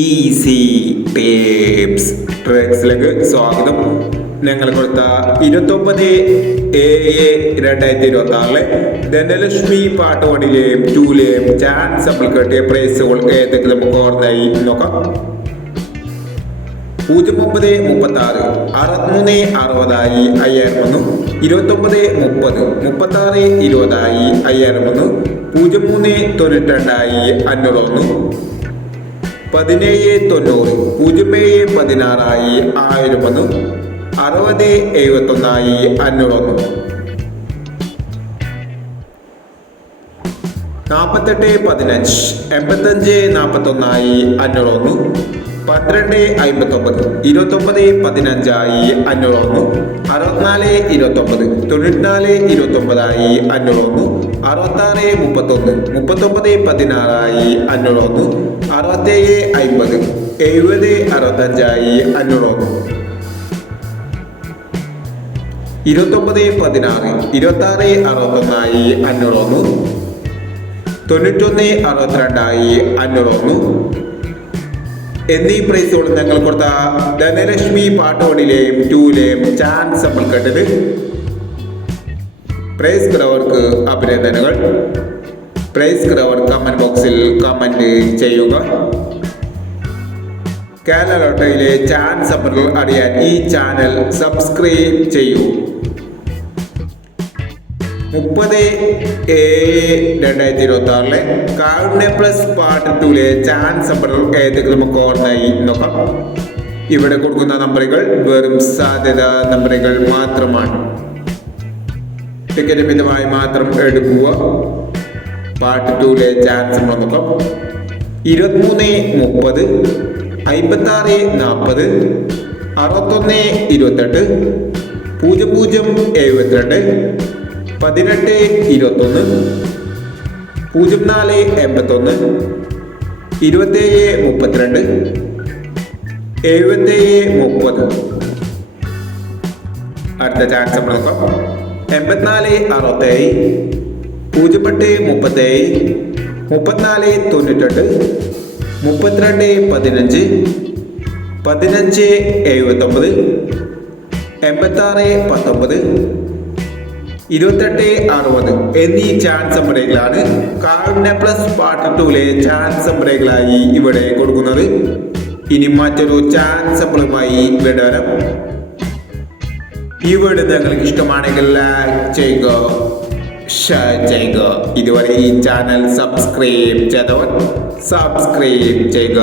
Easy tips ട്രിക്സിലേക്ക് സ്വാഗതം. ഞങ്ങൾ കൊടുത്ത 29/7/2026 ധനലക്ഷ്മി പാട്ട് 1-ലെയും 2-ലെയും ചാൻസ് നമ്മൾ കിട്ടിയ പ്രൈസുകൾ ഏതൊക്കെ നമുക്ക് ഓർമ്മയായി നോക്കാം. 0936 6360 5000 വന്നു. 2930 3620 5000 വന്നു. 0392 500 വന്നു. 1790 0716 1000 വന്നു. 6071 500 വന്നു. 4815 8541 500 വന്നു. 1259 2915 500 വന്നു. 6429 9429 500 വന്നു. 6631 3916 500 വന്നു. 6750 7065 500 വന്നു. 2916 2661 500 വന്നു. 9162 500 വന്നു. എന്നീ പ്രൈസുകൾ ഞങ്ങൾ കൊടുത്ത ധനലക്ഷ്മി പാട്ട് 1-ലെയും 2-ലെയും ചാൻസ് നമ്മൾ കണ്ടത്. പ്രൈസ് കിടവർക്ക് അഭിനന്ദനങ്ങൾ. പ്രൈസ് കിടവർ കമന്റ് ബോക്സിൽ കമന്റ് ചെയ്യുക. കേരള ലോട്ടറിയിലെ ചാൻസ് നമ്പറുകൾ അറിയാൻ ഈ ചാനൽ സബ്സ്ക്രൈബ് ചെയ്യൂ. 30/7/2026 കാരുണ്യ പ്ലസ് പാർട്ട് 2-ലെ ചാൻസ് നമ്പറുകൾ ഏതൊക്കെ നമുക്ക് ഓർമ്മയായി നോക്കാം. ഇവിടെ കൊടുക്കുന്ന നമ്പറുകൾ വെറും സാധ്യത നമ്പറുകൾ മാത്രമാണ്. ടിക്കറ്റ് മിതമായി മാത്രം എടുക്കുക. പാർട്ട് 2-ലെ ചാൻസ് നമ്പർ നോക്കാം. 2330 5640 6128 0072 1821 0481 2732 7730. അടുത്ത ചാൻസ് നമ്മൾ നോക്കാം. 8467 0837 3498 3215 1579 8619 2860 എന്നീ ചാൻസ് നമ്പറുകളാണ് കാരുണ്യ പ്ലസ് പാർട്ട് 2-ലെ ചാൻസ് നമ്പറുകളായി ഇവിടെ കൊടുക്കുന്നത്. ഇനി മറ്റൊരു ചാൻസ് നമ്പറുമായി ഇവിടെ വരാം. ഈ വീഡിയോ നിങ്ങൾക്ക് ഇഷ്ടമാണെങ്കിൽ ലൈക്ക് ചെയ്യുക, ഷെയർ ചെയ്യുക. ഇതുവരെ ഈ ചാനൽ സബ്സ്ക്രൈബ് ചെയ്തവർ സബ്സ്ക്രൈബ് ചെയ്യുക.